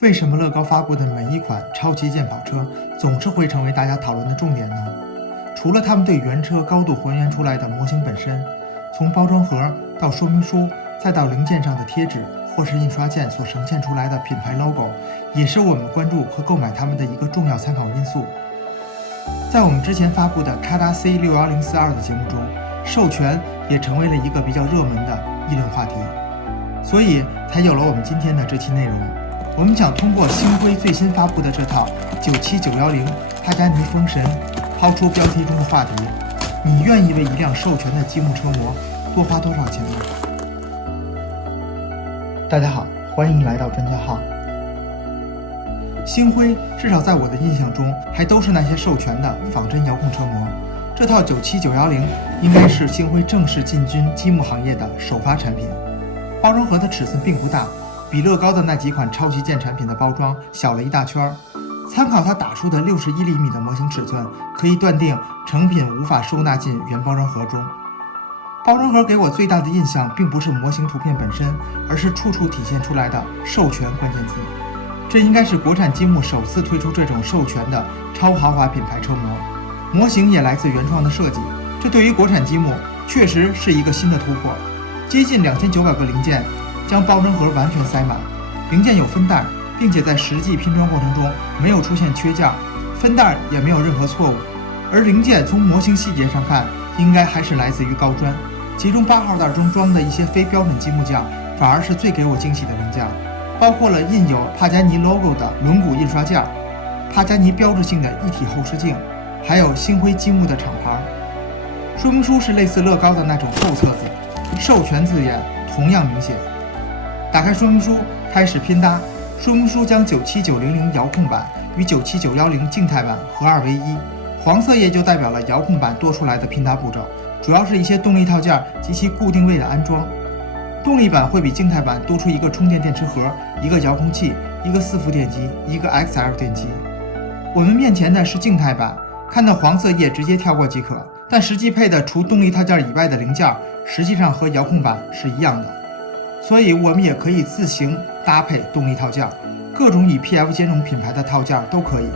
为什么乐高发布的每一款超级健跑车总是会成为大家讨论的重点呢？除了他们对原车高度还原出来的模型本身，从包装盒到说明书，再到零件上的贴纸或是印刷件所呈现出来的品牌 logo， 也是我们关注和购买它们的一个重要参考因素。在我们之前发布的 CADA C61042的节目中，授权也成为了一个比较热门的议论话题，所以才有了我们今天的这期内容。我们想通过星辉最新发布的这套97910帕加尼风神，抛出标题中的话题：你愿意为一辆授权的积木车模多花多少钱吗？大家好，欢迎来到专家号。星辉至少在我的印象中，还都是那些授权的仿真遥控车模。这套97910应该是星辉正式进军积木行业的首发产品。包装盒的尺寸并不大，比乐高的那几款超级健产品的包装小了一大圈。参考它打出的61厘米的模型尺寸，可以断定成品无法收纳进原包装盒中。包装盒给我最大的印象并不是模型图片本身，而是处处体现出来的授权关键字。这应该是国产积木首次推出这种授权的超豪华品牌车模，模型也来自原创的设计，这对于国产积木确实是一个新的突破。接近2900个零件将包装盒完全塞满，零件有分袋，并且在实际拼装过程中没有出现缺件，分袋也没有任何错误。而零件从模型细节上看，应该还是来自于高专，其中8号袋中装的一些非标准积木件反而是最给我惊喜的零件，包括了印有帕加尼 logo 的轮毂印刷件，帕加尼标志性的一体后视镜，还有星辉积木的厂牌。说明书是类似乐高的那种厚册子，授权字眼同样明显。打开说明书，开始拼搭。说明书将97900遥控版与97910静态版合二为一，黄色页就代表了遥控版多出来的拼搭步骤，主要是一些动力套件及其固定位的安装。动力版会比静态版多出一个充电电池盒、一个遥控器、一个4伏电机、一个 XL 电机。我们面前的是静态版，看到黄色页直接跳过即可，但实际配的除动力套件以外的零件实际上和遥控版是一样的，所以我们也可以自行搭配动力套件，各种以 PF 兼容品牌的套件都可以。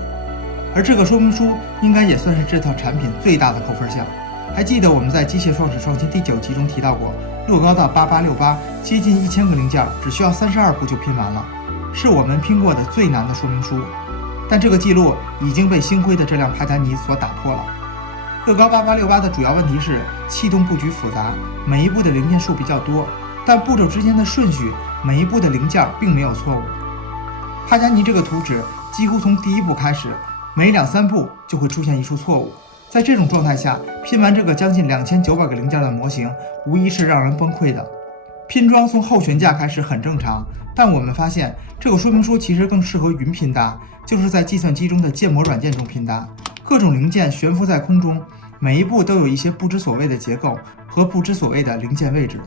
而这个说明书应该也算是这套产品最大的扣分项。还记得我们在机械创始创新第9集中提到过，乐高的8868接近1000个零件只需要32步就拼完了，是我们拼过的最难的说明书。但这个记录已经被星辉的这辆帕加尼所打破了。乐高8868的主要问题是气动布局复杂，每一步的零件数比较多，但步骤之间的顺序，每一步的零件并没有错误。帕加尼这个图纸几乎从第一步开始，每2-3步就会出现一处错误。在这种状态下，拼完这个将近2900个零件的模型，无疑是让人崩溃的。拼装从后悬架开始很正常，但我们发现这个说明书其实更适合云拼搭，就是在计算机中的建模软件中拼搭。各种零件悬浮在空中，每一步都有一些不知所谓的结构和不知所谓的零件位置，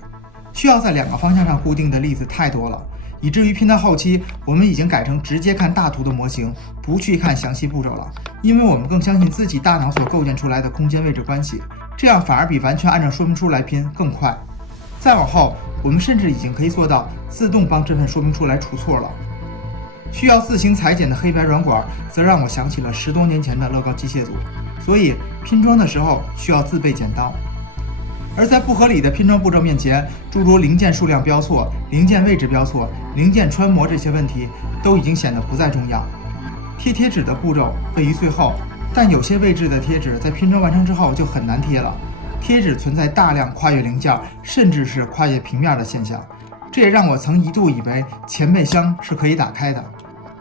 需要在2个方向上固定的例子太多了，以至于拼到后期，我们已经改成直接看大图的模型，不去看详细步骤了，因为我们更相信自己大脑所构建出来的空间位置关系，这样反而比完全按照说明书来拼更快。再往后，我们甚至已经可以做到自动帮这份说明书来除错了。需要自行裁剪的黑白软管，则让我想起了10多年前的乐高机械组，所以拼装的时候需要自备剪刀。而在不合理的拼装步骤面前，诸如零件数量标错、零件位置标错、零件穿模这些问题都已经显得不再重要。贴贴纸的步骤位于最后，但有些位置的贴纸在拼装完成之后就很难贴了，贴纸存在大量跨越零件甚至是跨越平面的现象，这也让我曾一度以为前备箱是可以打开的。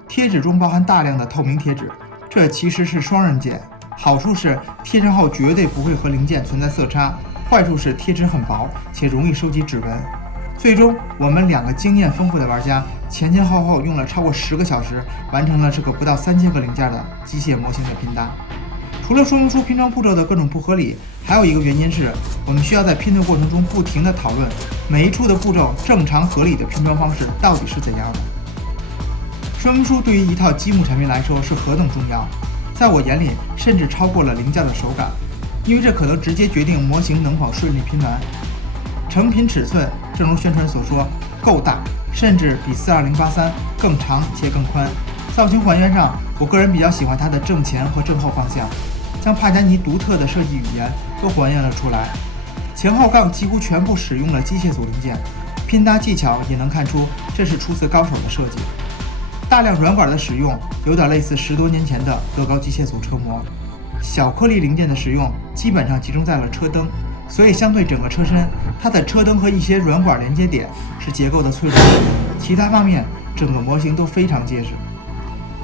贴纸中包含大量的透明贴纸，这其实是双刃剑，好处是贴上后绝对不会和零件存在色差，坏处是贴纸很薄且容易收集指纹。最终我们2个经验丰富的玩家前前后后用了超过10个小时，完成了这个不到3000个零件的机械模型的拼搭。除了说明书拼装步骤的各种不合理，还有一个原因是我们需要在拼的过程中不停地讨论每一处的步骤正常合理的拼装方式到底是怎样的。说明书对于一套积木产品来说是何等重要，在我眼里甚至超过了零件的手感，因为这可能直接决定模型能否顺利拼完。成品尺寸正如宣传所说，够大甚至比42083更长且更宽。造型还原上，我个人比较喜欢它的正前和正后方向，将帕加尼独特的设计语言都还原了出来。前后杠几乎全部使用了机械组零件，拼搭技巧也能看出这是出自高手的设计。大量软管的使用有点类似10多年前的乐高机械组车模，小颗粒零件的使用基本上集中在了车灯，所以相对整个车身，它的车灯和一些软管连接点是结构的脆弱，其他方面整个模型都非常结实。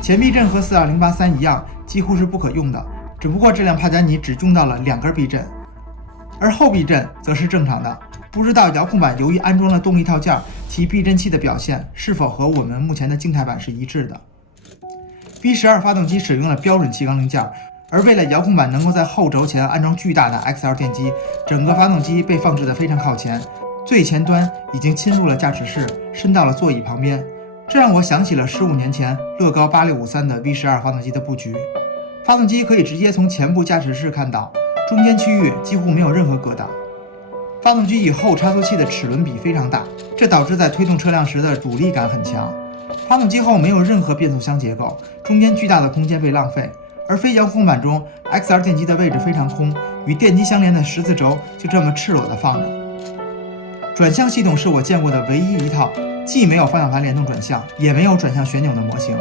前避震和42083一样，几乎是不可用的，只不过这辆帕加尼只用到了2根避震，而后避震则是正常的。不知道遥控板由于安装了动力套件，其避震器的表现是否和我们目前的静态版是一致的。V12 发动机使用了标准气缸零件，而为了遥控板能够在后轴前安装巨大的 XL 电机，整个发动机被放置得非常靠前，最前端已经侵入了驾驶室，伸到了座椅旁边。这让我想起了15年前乐高8653的 V12 发动机的布局。发动机可以直接从前部驾驶室看到，中间区域几乎没有任何隔挡。发动机与后差速器的齿轮比非常大，这导致在推动车辆时的阻力感很强。发动机后没有任何变速箱结构，中间巨大的空间被浪费。而非遥控板中 XL 电机的位置非常空，与电机相连的十字轴就这么赤裸地放着。转向系统是我见过的唯一一套既没有方向盘联动转向，也没有转向旋钮的模型。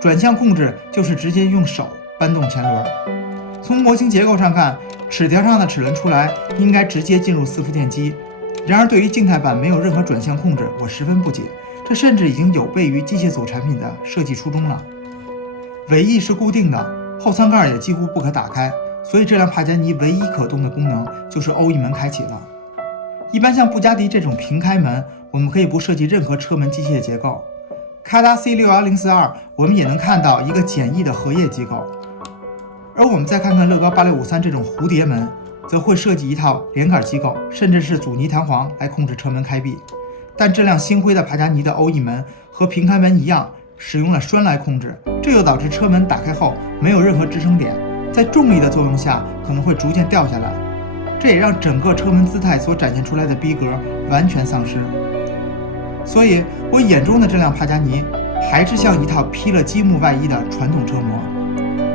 转向控制就是直接用手搬动前轮。从模型结构上看，齿条上的齿轮出来应该直接进入4伏电机。然而对于静态版没有任何转向控制，我十分不解，这甚至已经有悖于机械组产品的设计初衷了。尾翼是固定的，后舱盖也几乎不可打开，所以这辆帕加尼唯一可动的功能就是欧翼门开启了。一般像布加迪这种平开门，我们可以不设计任何车门机械结构。卡达 C61042 我们也能看到一个简易的荷叶机构，而我们再看看乐高8653这种蝴蝶门，则会设计一套连杆机构，甚至是阻尼弹簧来控制车门开闭。但这辆星辉的帕加尼的欧翼门和平开门一样，使用了栓来控制，这又导致车门打开后没有任何支撑点，在重力的作用下可能会逐渐掉下来，这也让整个车门姿态所展现出来的逼格完全丧失。所以我眼中的这辆帕加尼还是像一套披了积木外衣的传统车模，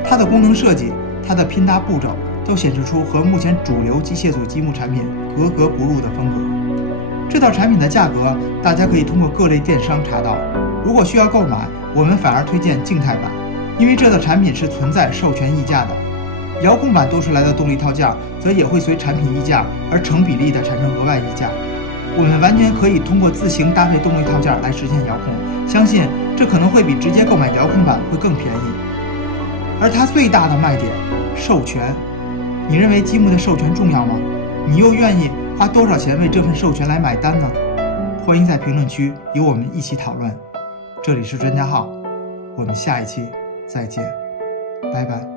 它的功能设计，它的拼搭步骤都显示出和目前主流机械组积木产品格格不入的风格。这套产品的价格大家可以通过各类电商查到，如果需要购买，我们反而推荐静态版，因为这套产品是存在授权溢价的。遥控板多出来的动力套件则也会随产品溢价而成比例的产生额外溢价。我们完全可以通过自行搭配动力套件来实现遥控，相信这可能会比直接购买遥控板会更便宜。而它最大的卖点，授权。你认为积木的授权重要吗？你又愿意花多少钱为这份授权来买单呢？欢迎在评论区与我们一起讨论。这里是专家号，我们下一期再见，拜拜。